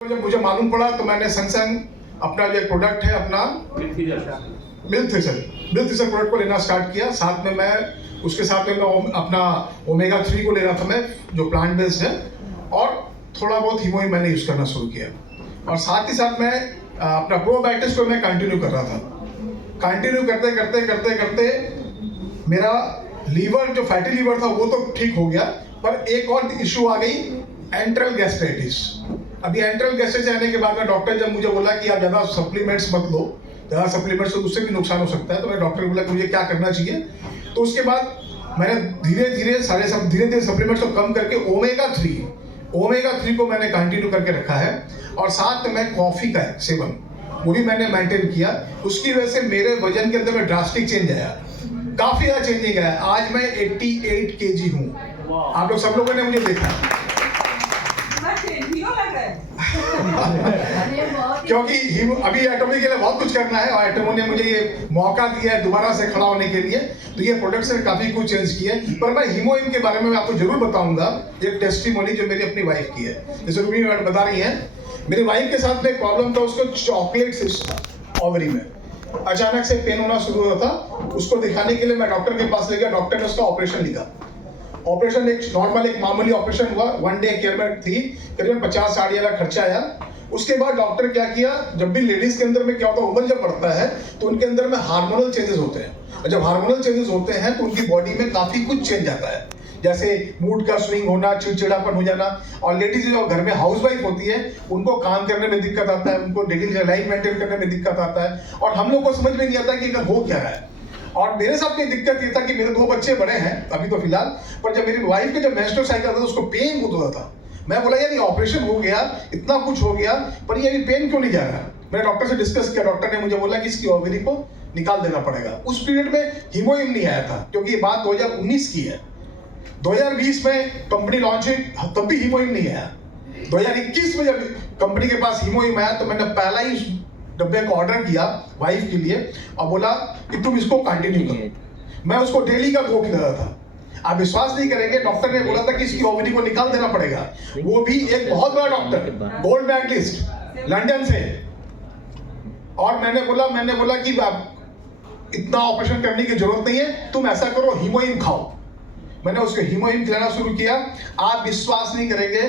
जब मुझे मालूम पड़ा तो मैंने संग संग अपना जो प्रोडक्ट है अपना मिल्क थ्रेशर प्रोडक्ट को लेना स्टार्ट किया। साथ में मैं उसके साथ में मैं अपना ओमेगा 3 को ले रहा था मैं, जो प्लांट बेस्ड है, और थोड़ा बहुत हीमोइन मैंने यूज करना शुरू किया। और साथ ही साथ मैं अपना प्रोबायोटिक्स को मैं कंटिन्यू कर रहा था। कंटिन्यू करते करते करते करते मेरा लीवर, जो फैटी लीवर था, वो तो ठीक हो गया, पर एक और इशू आ गई, एंट्रल गैस्ट्राइटिस। अभी एंट्रल गैस्ट्राइटिस आने के बाद में डॉक्टर जब मुझे बोला कि आप ज़्यादा सप्लीमेंट्स मत लो, ज़्यादा सप्लीमेंट्स तो उससे भी नुकसान हो सकता है, तो मैं डॉक्टर को बोला कि मुझे क्या करना चाहिए। तो उसके बाद मैंने धीरे धीरे सप्लीमेंट्स को कम करके ओमेगा 3 को मैंने कंटिन्यू करके रखा है। और साथ में मैं कॉफ़ी का सेवन वो भी मैंने मेंटेन किया। उसकी वजह से मेरे वजन के अंदर में ड्रास्टिक चेंज आया, काफ़ी ज़्यादा चेंजिंग आया। आज मैं 88 kg हूँ। आप लोग सब लोगों ने मुझे देखा क्योंकि अभी एटोमी के लिए बहुत कुछ करना है, और एटोमो ने मुझे ये मौका दिया है दोबारा से खड़ा होने के लिए। तो ये प्रोडक्ट्स ने काफी कुछ चेंज किया है। पर मैं हीमोइन के बारे में मैं आपको जरूर बताऊंगा, एक टेस्टिमोनी जो मेरी अपनी वाइफ की है। जैसे रूबी मैडम बता रही है, मेरी वाइफ के साथ में एक प्रॉब्लम था, उसको चॉकलेट सिस्ट था ओवरी में, अचानक से पेन होना शुरू हुआ था। उसको दिखाने के लिए मैं डॉक्टर के पास ले गया। डॉक्टर ने उसका ऑपरेशन लिखा। ऑपरेशन एक नॉर्मल एक मामूली ऑपरेशन हुआ, 1 डे केयर में थी, करीबन 50-60 हज़ार खर्चा आया। उसके बाद डॉक्टर क्या किया, जब भी लेडीज के अंदर में क्या होता है, उम्र जब बढ़ता है तो उनके अंदर में हार्मोनल चेंजेस होते हैं। और जब हार्मोनल चेंजेस होते हैं तो उनकी बॉडी में काफी कुछ चेंज आता है, जैसे मूड का स्विंग होना, चिड़चिड़ापन हो जाना। और लेडीज जो घर में हाउसवाइफ होती है, उनको काम करने में दिक्कत आता है, उनको डेली लाइफ मेंटेन करने में दिक्कत आता है, और हम लोग को समझ में नहीं आता कि हो क्या रहा है। और मेरे साथ में दिक्कत ये था कि मेरे 2 बच्चे बड़े हैं अभी तो फिलहाल, पर जब मेरी वाइफ के जब मेंस्ट्रुअल साइकिल था तो उसको पेन बहुत होता था। मैं बोला यार ये ऑपरेशन हो गया, इतना कुछ हो गया, पर ये पेन क्यों नहीं जा रहा। मैंने डॉक्टर से डिस्कस किया। डॉक्टर ने मुझे बोला कि इसकी ओवरी को निकाल देना पड़ेगा। उस पीरियड में हीमोइन नहीं आया था, क्योंकि ये बात 2019 की है। 2020 में कंपनी लॉन्च हुई, तब भी हीमोइन नहीं आया। 2021 में जब कंपनी के पास हीमोइन आया तो मैंने पहला ही डब्बे को ऑर्डर किया वाइफ के लिए, और बोला कि तुम इसको कंटिन्यू करो। मैं उसको डेली का 2 खिला रहा था। आप विश्वास नहीं करेंगे, डॉक्टर ने बोला था कि इसकी ओवरी को निकाल देना पड़ेगा। वो भी एक बहुत बड़ा डॉक्टर, गोल्ड मेडलिस्ट लंदन से। और मैंने बोला कि आप इतना ऑपरेशन करने की जरूरत नहीं है, तुम ऐसा करो हीमोइन खाओ। मैंने उसको हीमोइन खिलाना शुरू किया। आप विश्वास नहीं करेंगे,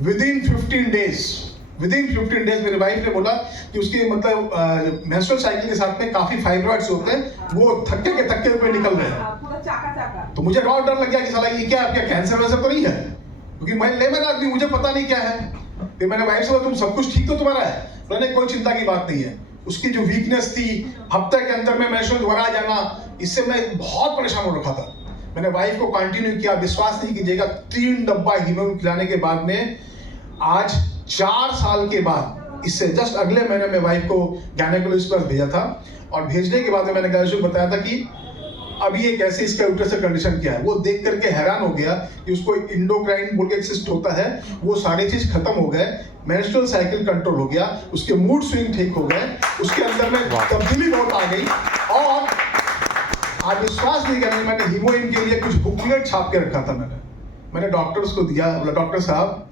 विदिन 15 डेज मेरी वाइफ ने बोला कि उसके मतलब मेंस्ट्रुअल साइकिल के साथ में काफी फाइब्रॉइड्स होते हैं, वो थक्के के थक्के रुपए निकल रहे हैं। तो मुझे बहुत डर लग गया कि साला ये क्या कैंसर वैसर तो नहीं है, क्योंकि मैं लेमन आदमी, मुझे पता नहीं क्या है। फिर मैंने वाइफ से बोला तुम सब कुछ ठीक तो तुम्हारा है? मैंने कोई चिंता की बात नहीं है। उसकी जो वीकनेस थी, हफ्ते के अंदर में मेंस्ट्रुअल दोबारा आ जाना, इससे मैं बहुत परेशान हो रखा था। मैंने वाइफ को कंटिन्यू किया। विश्वास नहीं कीजिएगा, 3 डब्बा हीमोइन खिलाने के बाद में आज 4 साल के बाद, इससे जस्ट अगले महीने में वाइफ को गायनेकोलॉजिस्ट पास भेजा था। और भेजने के बाद में मैंने गायनेकोलॉजिस्ट को बताया था कि अभी ये कैसे इसका यूट्रस कंडीशन क्या है। वो देख करके हैरान हो गया कि उसको इंडोक्राइन बोल के एक सिस्ट होता है, वो सारी चीज खत्म हो गए, मेंस्ट्रुअल साइकिल कंट्रोल हो गया, उसके मूड स्विंग ठीक हो गए, उसके अंदर में तब्दीली बहुत आ गई। और आप विश्वास नहीं करेंगे, मैंने हीमोइन के लिए कुछ बुकलेट छाप के रखा था। मैंने डॉक्टर्स को दिया, बोला डॉक्टर साहब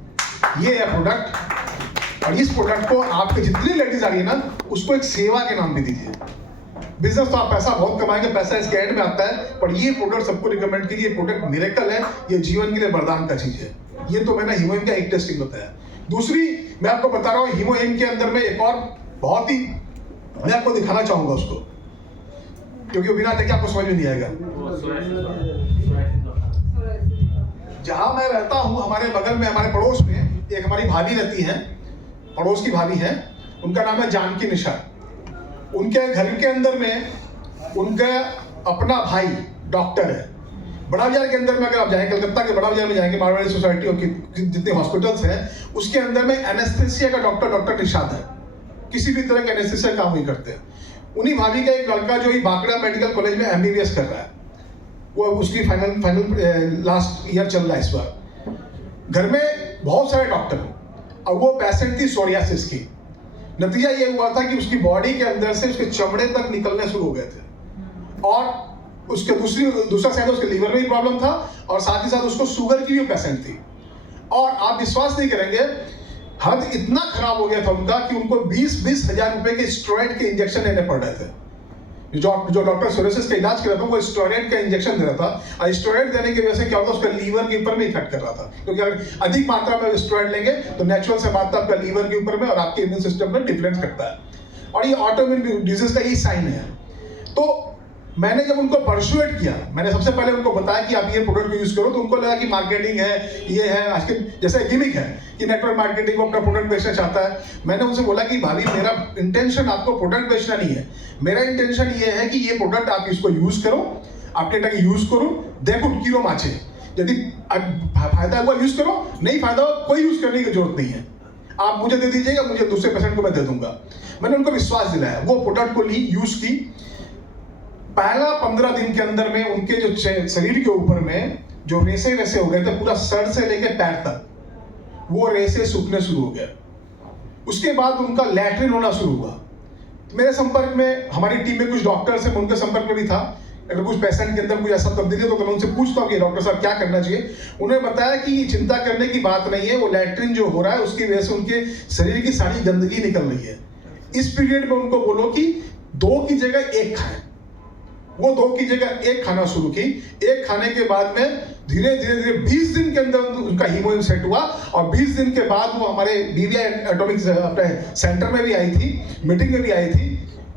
ये है प्रोडक्ट, और इस प्रोडक्ट को आपके जितनी लेडीज आ रही है ना, उसको एक सेवा के नाम पे दीजिए। बिजनेस तो आप पैसा बहुत कमाएंगे, पैसा इसके एंड में आता है, पर ये प्रोडक्ट सबको रिकमेंड कीजिए। प्रोडक्ट मिरेकल है, ये जीवन के लिए वरदान का चीज है। ये तो मैंने हीमोइन का एक टेस्टिंग बताया। दूसरी मैं आपको बता रहा हूँ, हीमोइन के अंदर में एक और बहुत ही मैं आपको दिखाना चाहूंगा उसको, क्योंकि बिना देखे आपको समझ में नहीं आएगा। जहां मैं रहता हूं, हमारे बगल में, हमारे पड़ोस में एक हमारी भाभी रहती हैं, पड़ोस की भाभी हैं, उनका नाम है जानकी निशा। उनके घर के अंदर में उनका अपना भाई डॉक्टर है। बड़ा बाजार के अंदर में अगर आप जाएं, कलकत्ता के बड़ा बाजार में जाएंगे, मारवाड़ी सोसाइटी और जितने हॉस्पिटल्स हैं, उसके अंदर में एनेस्थेसिया का डॉक्टर निशाद है। किसी भी तरह के एनेस्थेसिया काम नहीं करते हैं। उन्हीं भाभी का एक लड़का जो ही बांकुड़ा मेडिकल कॉलेज में MBBS कर रहा है, वो उसकी फाइनल लास्ट ईयर चल रहा है इस बार। घर में बहुत सारे डॉक्टर हैं, और वो पेशेंट थी सोरियासिस की। नतीजा ये हुआ था कि उसकी बॉडी के अंदर से उसके चमड़े तक निकलने शुरू हो गए थे, और उसके दूसरा साइड उसके लीवर में भी प्रॉब्लम था, और साथ ही साथ उसको शुगर की भी पेशेंट थी। और आप विश्वास नहीं करेंगे, हाथ इतना खराब हो गया था उनका कि उनको 20-20 हजार रुपए के स्टेरॉइड के इंजेक्शन लेने पड़ रहे थे। जो डॉक्टर सोरेसिस का इलाज कर रहा था वो स्टेरॉइड का इंजेक्शन दे रहा था, और स्टेरॉइड देने की वजह से क्या होता है, उसका लीवर के ऊपर में इफेक्ट कर रहा था, क्योंकि अगर अधिक मात्रा में स्टेरॉइड लेंगे तो नेचुरल से मात्रा आपका लीवर के ऊपर में और आपके इम्यून सिस्टम में डिफरेंस करता है, और ये ऑटोइम्यून डिजीज का यही साइन है। तो मैंने जब उनको परसुएट किया, मैंने सबसे पहले उनको बताया कि आप ये प्रोडक्ट को यूज करो, तो उनको लगा कि मार्केटिंग है, ये है आज के जैसे गिमिक है कि नेटवर्क मार्केटिंग को अपना प्रोडक्ट बेचना चाहता है। मैंने उनसे बोला कि भाभी मेरा इंटेंशन आपको प्रोडक्ट बेचना नहीं है, मेरा इंटेंशन ये है कि ये प्रोडक्ट आप इसको यूज करो, आपने टाइम यूज करो, देखो किलो माचे, यदि फायदा हुआ यूज करो, नहीं फायदा हुआ कोई यूज करने की जरूरत नहीं है, आप मुझे दे दीजिएगा, मुझे दूसरे पेशेंट को मैं दे दूंगा। मैंने उनको विश्वास दिलाया, वो प्रोडक्ट को ली, यूज की। पहला 15 दिन के अंदर में उनके जो शरीर के ऊपर में जो रेसे हो गए थे, पूरा सर से लेकर पैर तक वो रेसे सूखने शुरू हो गए। उसके बाद उनका लैट्रिन होना शुरू हुआ। मेरे संपर्क में, हमारी टीम में कुछ डॉक्टर्स हैं, मैं उनके संपर्क में भी था। अगर कुछ पेशेंट के अंदर कोई ऐसा तब्दीली है तो मैं उनसे पूछता हूँ कि डॉक्टर साहब क्या करना चाहिए। उन्होंने बताया कि चिंता करने की बात नहीं है, वो लैट्रिन जो हो रहा है उसकी वजह से उनके शरीर की सारी गंदगी निकल रही है। इस पीरियड में उनको बोलो कि 2 की जगह 1 खाएं। वो 2 की जगह 1 खाना शुरू की। 1 खाने के बाद में धीरे धीरे 20 दिन के अंदर उनका हीमोग्लोबिन सेट हुआ, और 20 दिन के बाद वो हमारे बीवीआई एटॉमिक अपने सेंटर में भी आई थी, मीटिंग में भी आई थी।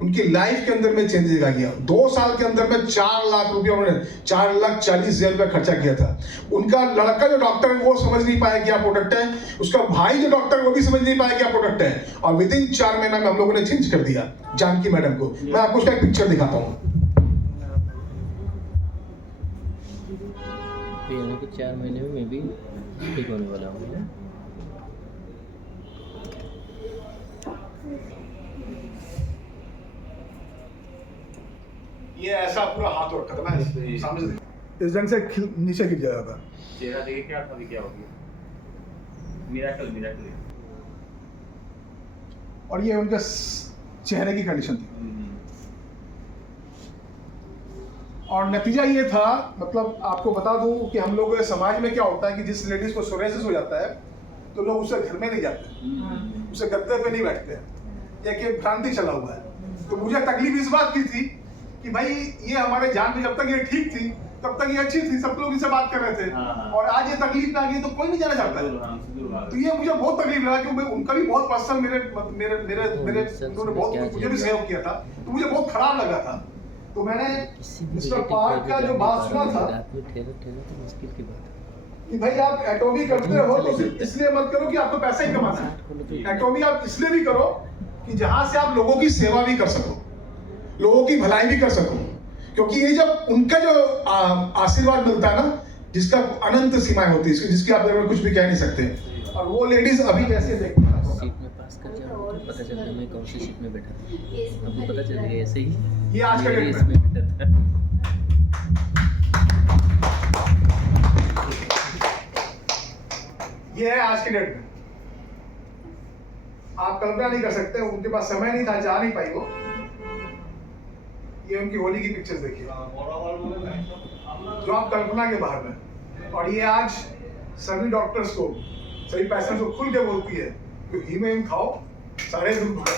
उनकी लाइफ के अंदर में चेंजेस आ गया। 2 साल के अंदर में 4 लाख रुपया, उन्होंने 4,40,000 रुपया खर्चा किया था। उनका लड़का जो डॉक्टर है वो समझ नहीं पाया क्या प्रोडक्ट है, उसका भाई जो डॉक्टर है वो भी समझ नहीं पाया क्या प्रोडक्ट है, और विदिन 4 महीना में हम लोगों ने चेंज कर दिया जानकी मैडम को। मैं आपको उसका एक पिक्चर दिखाता हूँ। यानी कि 4 महीने में मैं भी ठीक होने वाला हूँ। ये ऐसा पूरा हाथ रखा था, मैं सामने से इस ढंग से नीचे गिर जाता था। चेहरा देखिए क्या था, अभी क्या हो गया, मिरेकल। और ये उनके चेहरे की कंडीशन थी, और नतीजा ये था, मतलब आपको बता दूं कि हम लोगों के समाज में क्या होता है कि जिस लेडीज को सोरेसिस हो जाता है तो लोग उससे घर में नहीं जाते, उससे गद्दे पे नहीं बैठते हैं, एक भ्रांति चला हुआ है। तो मुझे तकलीफ इस बात की थी कि भाई ये हमारे जान में जब तक ये ठीक थी तब तक ये अच्छी थी, सब लोग इनसे बात कर रहे थे, और आज ये तकलीफ में आ गई तो कोई नहीं जाना चाहता है। तो ये मुझे बहुत तकलीफ लगा कि उनका भी बहुत पर्सनल मेरे उन्होंने बहुत मुझे भी सहयोग किया था, तो मुझे बहुत खराब लगा था। तो मैंने मिस्टर पार्क का जो बात सुना था कि भाई आप एटॉमी करते हो तो सिर्फ इसलिए मत करो कि आपको पैसा ही कमाना है, एटॉमी आप इसलिए भी करो कि जहां से आप लोगों की सेवा भी कर सको, लोगों की भलाई भी कर सको, क्योंकि ये जब उनका जो आशीर्वाद मिलता है ना, जिसका अनंत सीमाएं होती है, जिसकी आप कुछ भी कह नहीं सकते। और वो लेडीज अभी कैसे देखते हैं, सीट में पास कर जाओ तो पता चलता है मैं कौन सी सीट में बैठा था, अभी पता चल गया ऐसे ही। ये आज का डेट में बैठा था। ये है आज के डेट में, आप कल्पना नहीं कर सकते, उनके पास समय नहीं था, जा नहीं पाई वो। ये उनकी होली की पिक्चर्स देखिए, जो आप कल्पना के बाहर में। और ये आज सभी डॉक्टर्स को, सभी पेशेंट्स को खुल के बोलती है कि हीमोग्लोबिन खाओ, सारे दिन धन्यवाद।